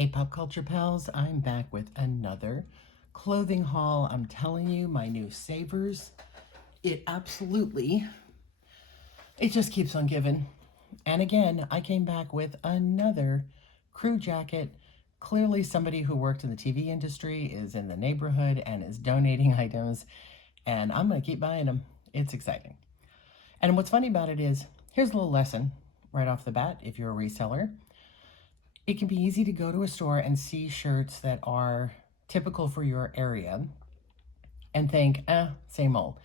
Hey Pop Culture Pals, I'm back with another clothing haul. I'm telling you, my new Savers, it absolutely, it just keeps on giving. And again, I came back with another crew jacket. Clearly somebody who worked in the TV industry is in the neighborhood and is donating items, and I'm going to keep buying them. It's exciting. And what's funny about it is, here's a little lesson right off the bat if you're a reseller. It can be easy to go to a store and see shirts that are typical for your area and think, same old.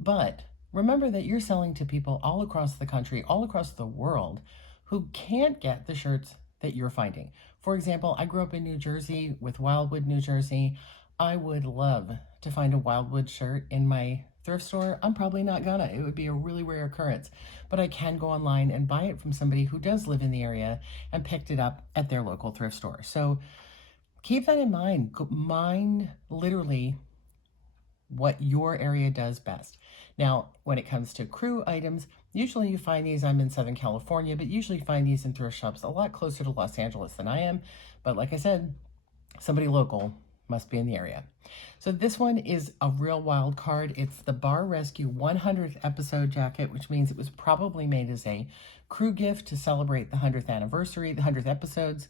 But remember that you're selling to people all across the country, all across the world, who can't get the shirts that you're finding. For example, I grew up in New Jersey with Wildwood, New Jersey. I would love to find a Wildwood shirt in my thrift store. I'm probably not gonna. It would be a really rare occurrence. But I can go online and buy it from somebody who does live in the area and picked it up at their local thrift store. So keep that in mind. Mind literally what your area does best. Now, when it comes to crew items, usually you find these, I'm in Southern California, but usually find these in thrift shops a lot closer to Los Angeles than I am. But like I said, somebody local must be in the area. So this one is a real wild card. It's the Bar Rescue 100th episode jacket, which means it was probably made as a crew gift to celebrate the 100th anniversary, the 100th episodes.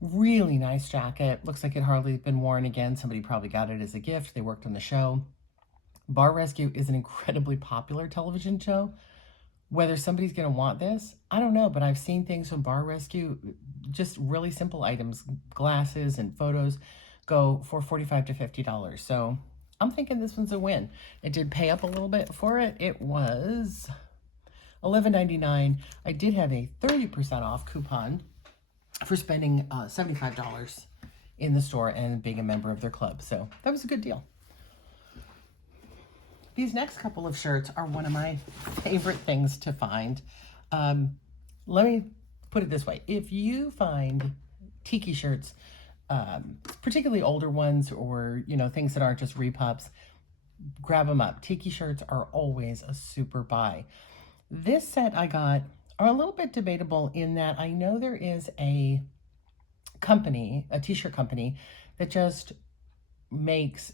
Really nice jacket. Looks like it hardly been worn again. Somebody probably got it as a gift. They worked on the show. Bar Rescue is an incredibly popular television show. Whether somebody's going to want this, I don't know, but I've seen things from Bar Rescue, just really simple items, glasses and photos, go for $45 to $50. So I'm thinking this one's a win. It did pay up a little bit for it. It was $11.99. I did have a 30% off coupon for spending $75 in the store and being a member of their club. So that was a good deal. These next couple of shirts are one of my favorite things to find. Let me put it this way. If you find tiki shirts, particularly older ones or, things that aren't just repups, grab them up. Tiki shirts are always a super buy. This set I got are a little bit debatable in that I know there is a company, a t-shirt company, that just makes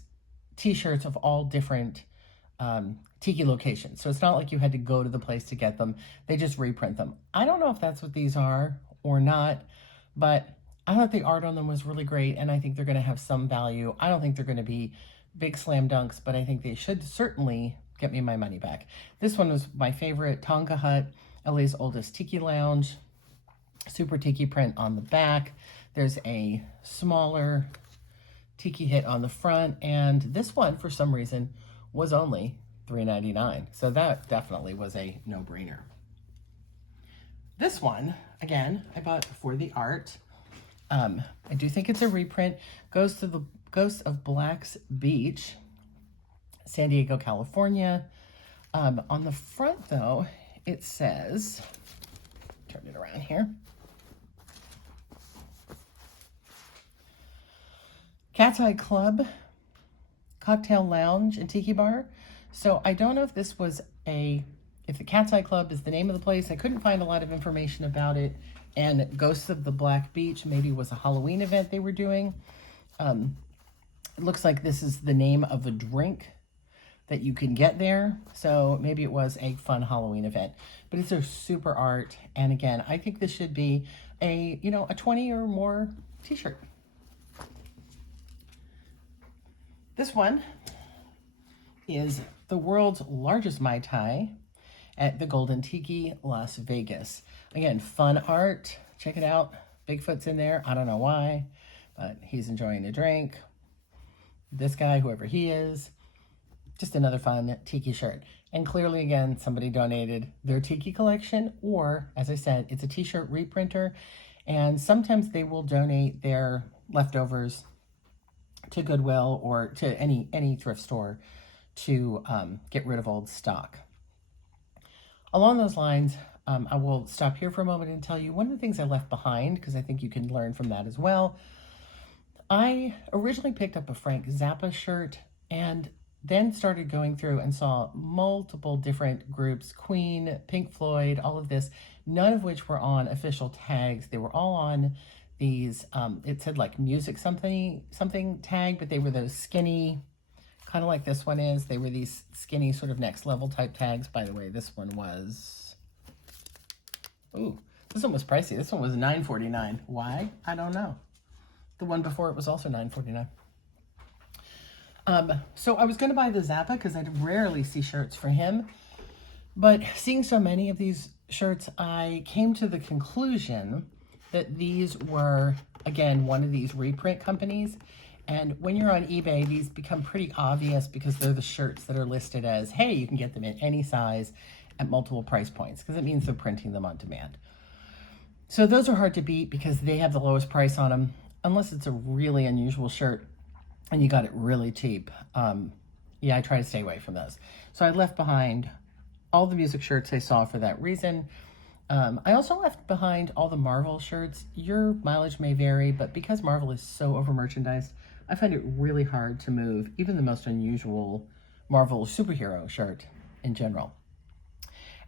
t-shirts of all different tiki locations. So it's not like you had to go to the place to get them. They just reprint them. I don't know if that's what these are or not, but I thought the art on them was really great, and I think they're going to have some value. I don't think they're going to be big slam dunks, but I think they should certainly get me my money back. This one was my favorite. Tonka Hut, LA's oldest tiki lounge. Super tiki print on the back. There's a smaller tiki hit on the front, and this one, for some reason, was only $3.99. So that definitely was a no-brainer. This one, again, I bought for the art. I do think it's a reprint. Goes to the Ghosts of Black's Beach, San Diego, California. On the front, though, it says, turn it around here, Cat's Eye Club, Cocktail Lounge and Tiki Bar. So I don't know if this was if the Cat's Eye Club is the name of the place. I couldn't find a lot of information about it. And Ghosts of the Black Beach maybe was a Halloween event they were doing. It looks like this is the name of a drink that you can get there. So maybe it was a fun Halloween event. But it's a super art. And again, I think this should be a 20 or more t-shirt. This one is the world's largest Mai Tai at the Golden Tiki, Las Vegas. Again, fun art. Check it out. Bigfoot's in there. I don't know why, but he's enjoying a drink. This guy, whoever he is, just another fun tiki shirt. And clearly, again, somebody donated their tiki collection, or, as I said, it's a t-shirt reprinter. And sometimes they will donate their leftovers to Goodwill or to any thrift store to get rid of old stock. Along those lines, I will stop here for a moment and tell you one of the things I left behind, because I think you can learn from that as well. I originally picked up a Frank Zappa shirt and then started going through and saw multiple different groups, Queen, Pink Floyd, all of this, none of which were on official tags. They were all on these, it said like music something, something tag, but they were those skinny, kind of like this one is. They were these skinny sort of next level type tags. By the way, this one was, ooh, this one was pricey. This one was $9.49. Why? I don't know. The one before it was also $9.49. So I was going to buy the Zappa because I rarely see shirts for him. But seeing so many of these shirts, I came to the conclusion that these were, again, one of these reprint companies. And when you're on eBay, these become pretty obvious because they're the shirts that are listed as, hey, you can get them in any size at multiple price points, because it means they're printing them on demand. So those are hard to beat because they have the lowest price on them, unless it's a really unusual shirt and you got it really cheap. Yeah, I try to stay away from those. So I left behind all the music shirts I saw for that reason. I also left behind all the Marvel shirts. Your mileage may vary, but because Marvel is so over merchandised, I find it really hard to move even the most unusual Marvel superhero shirt in general.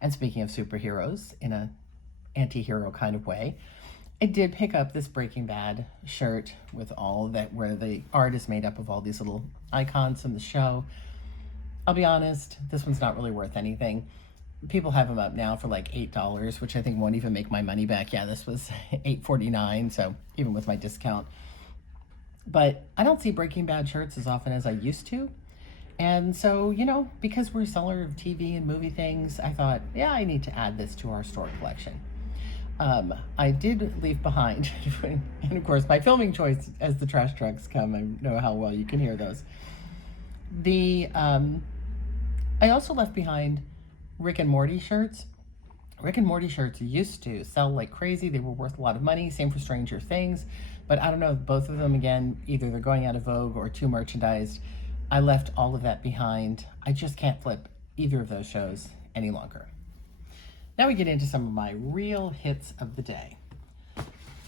And speaking of superheroes in a anti-hero kind of way, I did pick up this Breaking Bad shirt with all that, where the art is made up of all these little icons from the show. I'll be honest, this one's not really worth anything. People have them up now for like $8, which I think won't even make my money back. Yeah, this was $8.49, so even with my discount. But I don't see Breaking Bad shirts as often as I used to. And so, you know, because we're a seller of TV and movie things, I thought, yeah, I need to add this to our store collection. I did leave behind, and of course, my filming choice as the trash trucks come, I know how well you can hear those. I also left behind Rick and Morty shirts. Rick and Morty shirts used to sell like crazy. They were worth a lot of money. Same for Stranger Things. But I don't know, both of them, again, either they're going out of vogue or too merchandised. I left all of that behind. I just can't flip either of those shows any longer. Now we get into some of my real hits of the day.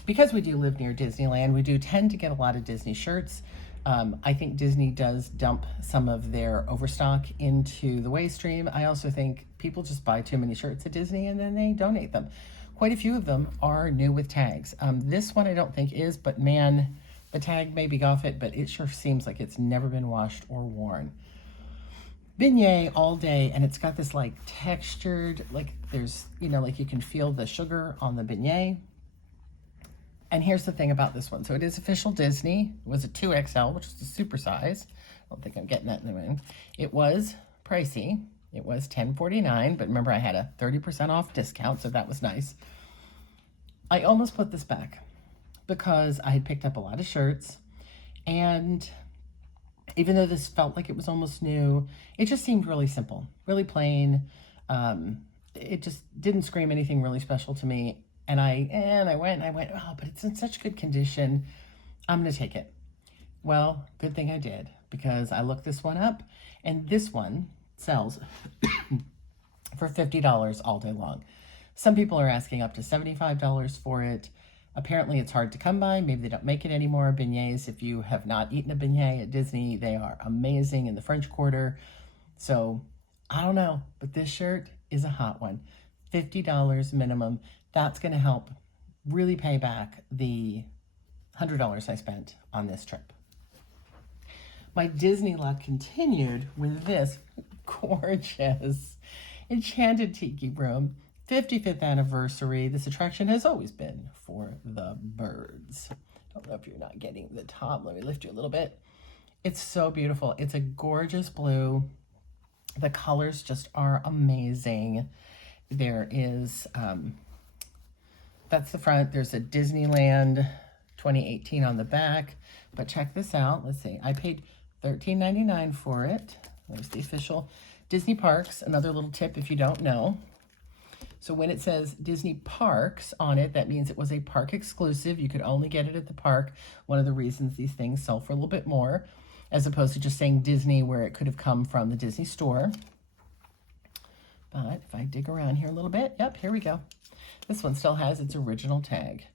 Because we do live near Disneyland, we do tend to get a lot of Disney shirts. I think Disney does dump some of their overstock into the waste stream. I also think people just buy too many shirts at Disney and then they donate them. Quite a few of them are new with tags. This one I don't think is, but man, the tag may be off it, but it sure seems like it's never been washed or worn. Beignet all day, and it's got this like textured, like there's, you know, like you can feel the sugar on the beignet. And here's the thing about this one. So it is official Disney. It was a 2XL, which is the super size. I don't think I'm getting that in the moon. It was pricey. It was $10.49, but remember I had a 30% off discount, so that was nice. I almost put this back because I had picked up a lot of shirts, and even though this felt like it was almost new, it just seemed really simple, really plain. It just didn't scream anything really special to me. And I went, oh, but it's in such good condition. I'm going to take it. Well, good thing I did, because I looked this one up, and this one sells for $50 all day long. Some people are asking up to $75 for it. Apparently it's hard to come by. Maybe they don't make it anymore. Beignets, if you have not eaten a beignet at Disney, they are amazing in the French Quarter. So I don't know, but this shirt is a hot one. $50 minimum. That's going to help really pay back the $100 I spent on this trip. My Disney luck continued with this gorgeous Enchanted Tiki Room 55th anniversary. This attraction has always been for the birds. Don't know if you're not getting the top. Let me lift you a little bit. It's so beautiful. It's a gorgeous blue. The colors just are amazing. There is, that's the front. There's a Disneyland 2018 on the back. But check this out. Let's see. I paid $13.99 for it. There's the official Disney Parks. Another little tip if you don't know. So when it says Disney Parks on it, that means it was a park exclusive. You could only get it at the park. One of the reasons these things sell for a little bit more, as opposed to just saying Disney, where it could have come from the Disney store. But if I dig around here a little bit, yep, here we go. This one still has its original tag.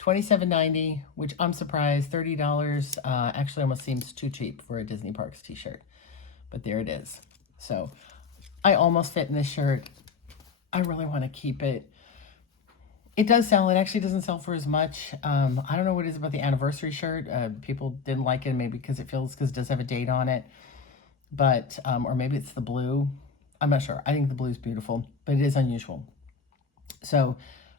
$27.90, which I'm surprised, $30 actually almost seems too cheap for a Disney Parks t-shirt. But there it is. So I almost fit in this shirt. I really want to keep it. It does sell. It actually doesn't sell for as much. I don't know what it is about the anniversary shirt. People didn't like it, maybe because it does have a date on it. But, or maybe it's the blue. I'm not sure. I think the blue is beautiful, but it is unusual. So,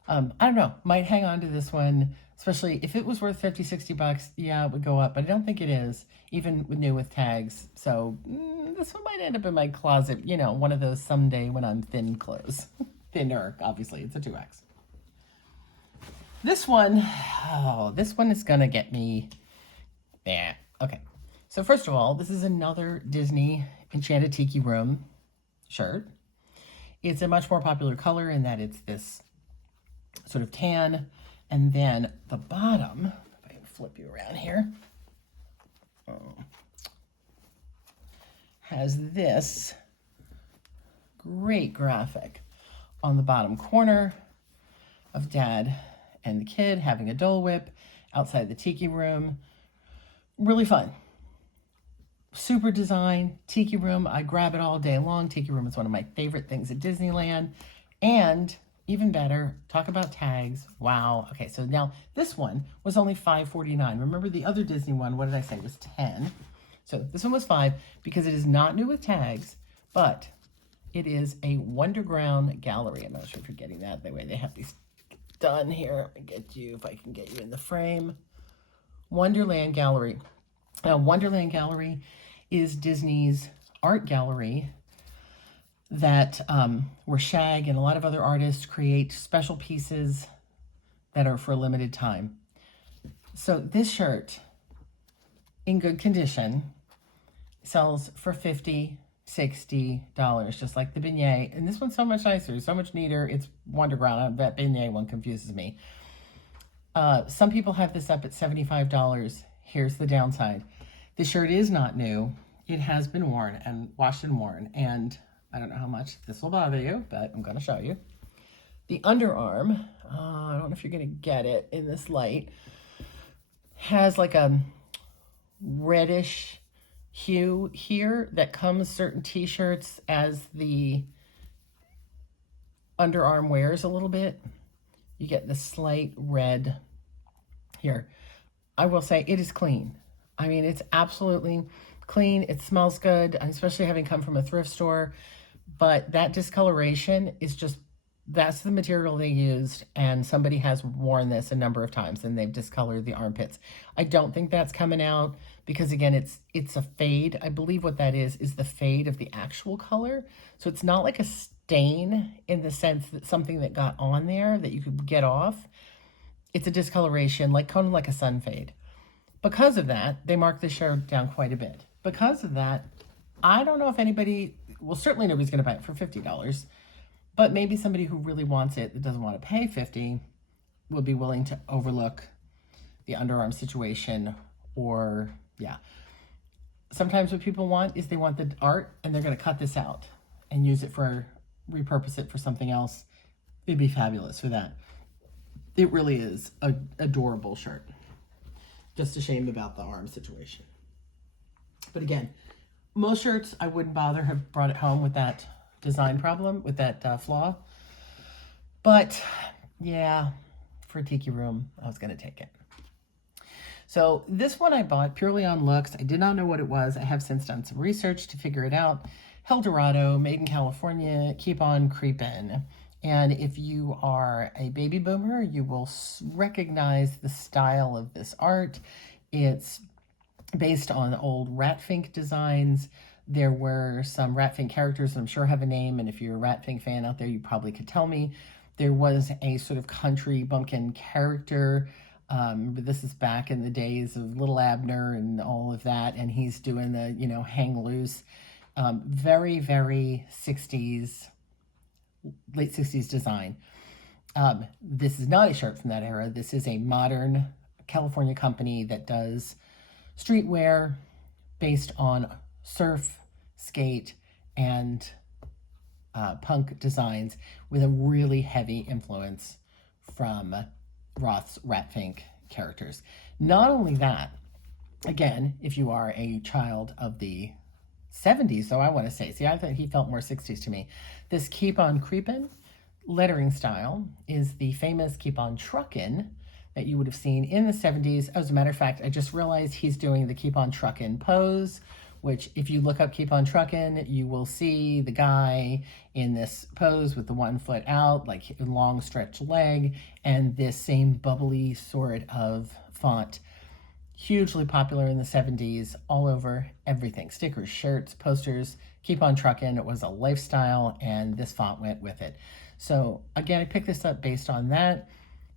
I don't know. Might hang on to this one, especially if it was worth 50, 60 bucks. Yeah, it would go up, but I don't think it is, even new with tags. So, this one might end up in my closet, one of those someday when I'm thin clothes. Thinner, obviously. It's a 2X. This one, this one is going to get me. Yeah. Okay. So first of all, this is another Disney Enchanted Tiki Room shirt. It's a much more popular color in that it's this sort of tan. And then the bottom, if I can flip you around here, has this great graphic on the bottom corner of Dad and the kid having a Dole Whip outside the Tiki Room. Really fun. Super design, Tiki Room. I grab it all day long. Tiki Room is one of my favorite things at Disneyland. And even better, talk about tags. Wow. Okay, so now this one was only $5.49. Remember the other Disney one, what did I say, was $10. So this one was $5 because it is not new with tags, but it is a Wonderground gallery. I'm not sure if you're getting that the way they have these done here. Let me get you, if I can get you in the frame. Wonderland Gallery. Wonderland Gallery is Disney's art gallery that where Shag and a lot of other artists create special pieces that are for a limited time. So this shirt, in good condition, sells for $50, $60, just like the beignet. And this one's so much nicer, so much neater. It's Wonderground. That beignet one confuses me. Some people have this up at $75. Here's the downside. The shirt is not new. It has been worn and washed and worn. And I don't know how much this will bother you, but I'm going to show you. The underarm, I don't know if you're going to get it in this light, has like a reddish hue here that comes certain t-shirts as the underarm wears a little bit. You get the slight red here. I will say it is clean. I mean, it's absolutely clean. It smells good, especially having come from a thrift store. But that discoloration is just, that's the material they used, and somebody has worn this a number of times and they've discolored the armpits. I don't think that's coming out because, again, it's a fade. I believe what that is the fade of the actual color. So it's not like a stain in the sense that something that got on there that you could get off. It's a discoloration, like kind of like a sun fade. Because of that, they marked the shirt down quite a bit. Because of that, I don't know if anybody, well, certainly nobody's going to buy it for $50, but maybe somebody who really wants it that doesn't want to pay $50 will be willing to overlook the underarm situation. Or, yeah. Sometimes what people want is they want the art and they're going to cut this out and use it for, repurpose it for something else. It'd be fabulous for that. It really is an adorable shirt. Just a shame about the arm situation. But again, most shirts I wouldn't bother have brought it home with that design problem, with that flaw. But yeah, for a Tiki Room, I was going to take it. So this one I bought purely on looks. I did not know what it was. I have since done some research to figure it out. Eldorado, made in California, keep on creeping. And if you are a baby boomer, you will recognize the style of this art. It's based on old Ratfink designs. There were some Ratfink characters that I'm sure have a name, and if you're a Ratfink fan out there, you probably could tell me. There was a sort of country bumpkin character. But this is back in the days of Little Abner and all of that, and he's doing the, hang loose. Very, very 60s, late 60s design. This is not a shirt from that era. This is a modern California company that does streetwear based on surf, skate, and punk designs with a really heavy influence from Roth's Ratfink characters. Not only that, again, if you are a child of the 70s, so I want to say, I thought he felt more 60s to me. This Keep on Creepin', lettering style is the famous Keep On Truckin' that you would have seen in the 70s. As a matter of fact, I just realized he's doing the Keep On Truckin' pose, which if you look up Keep On Truckin', you will see the guy in this pose with the 1 foot out, like long stretched leg, and this same bubbly sort of font. Hugely popular in the 70s, all over everything. Stickers, shirts, posters. Keep On Truckin', it was a lifestyle, and this font went with it. So again, I picked this up based on that.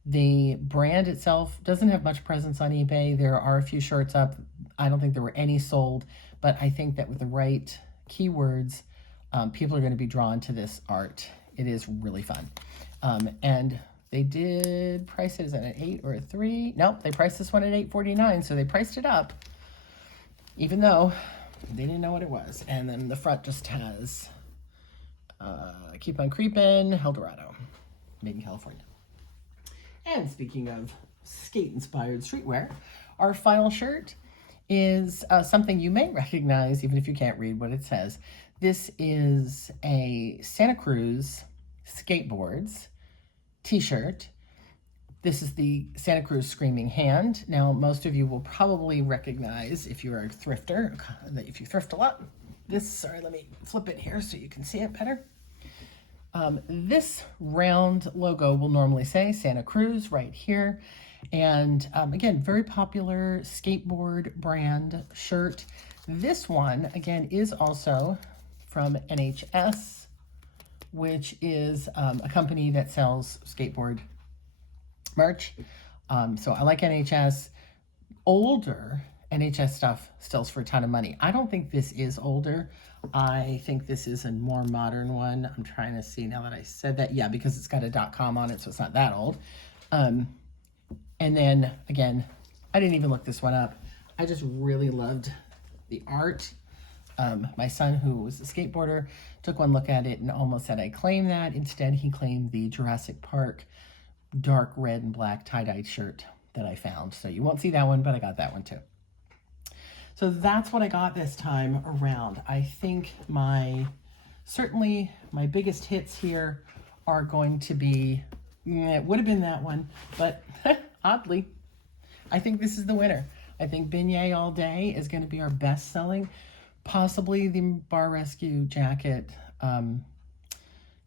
The brand itself doesn't have much presence on eBay. There are a few shirts up. I don't think there were any sold, but I think that with the right keywords, people are going to be drawn to this art. It is really fun. And they did price it, is it an 8 or a 3? Nope, they priced this one at $8.49, so they priced it up, even though they didn't know what it was. And then the front just has Keep On Creepin', Eldorado, made in California. And speaking of skate-inspired streetwear, our final shirt is something you may recognize, even if you can't read what it says. This is a Santa Cruz Skateboards t-shirt. This is the Santa Cruz Screaming Hand. Now, most of you will probably recognize, if you're a thrifter, that if you thrift a lot, this, sorry, let me flip it here so you can see it better. This round logo will normally say Santa Cruz right here. And again, very popular skateboard brand shirt. This one, again, is also from NHS, which is a company that sells skateboard merch. So I like NHS. Older NHS stuff sells for a ton of money. I don't think this is older. I think this is a more modern one. I'm trying to see now that I said that. Yeah, because it's got a .com on it, so it's not that old. And then, again, I didn't even look this one up. I just really loved the art. My son, who was a skateboarder, took one look at it and almost said I claim that. Instead, he claimed the Jurassic Park dark red and black tie-dyed shirt that I found. So you won't see that one, but I got that one too. So that's what I got this time around. I think certainly my biggest hits here are going to be, it would have been that one, but oddly, I think this is the winner. I think Beignet All Day is going to be our best selling, possibly the Bar Rescue jacket,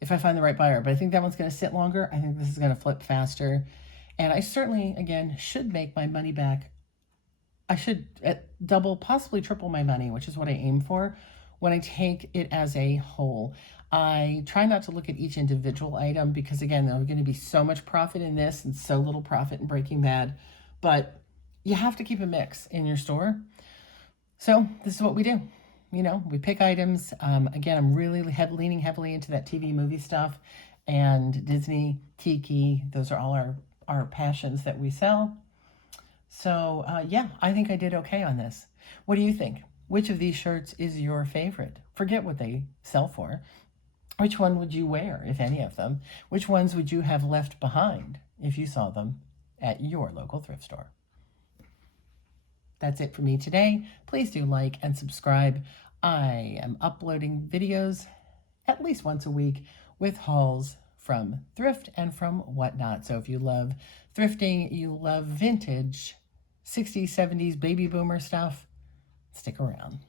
if I find the right buyer. But I think that one's going to sit longer. I think this is going to flip faster. And I certainly, again, should make my money back. I should double, possibly triple my money, which is what I aim for when I take it as a whole. I try not to look at each individual item because, again, there's going to be so much profit in this and so little profit in Breaking Bad. But you have to keep a mix in your store. So this is what we do. You know, we pick items. Again, I'm really leaning heavily into that TV movie stuff and Disney, Tiki. Those are all our passions that we sell. So, yeah, I think I did okay on this. What do you think? Which of these shirts is your favorite? Forget what they sell for. Which one would you wear, if any of them? Which ones would you have left behind if you saw them at your local thrift store? That's it for me today. Please do like and subscribe. I am uploading videos at least once a week with hauls from thrift and from whatnot. So if you love thrifting, you love vintage 60s, 70s baby boomer stuff, stick around.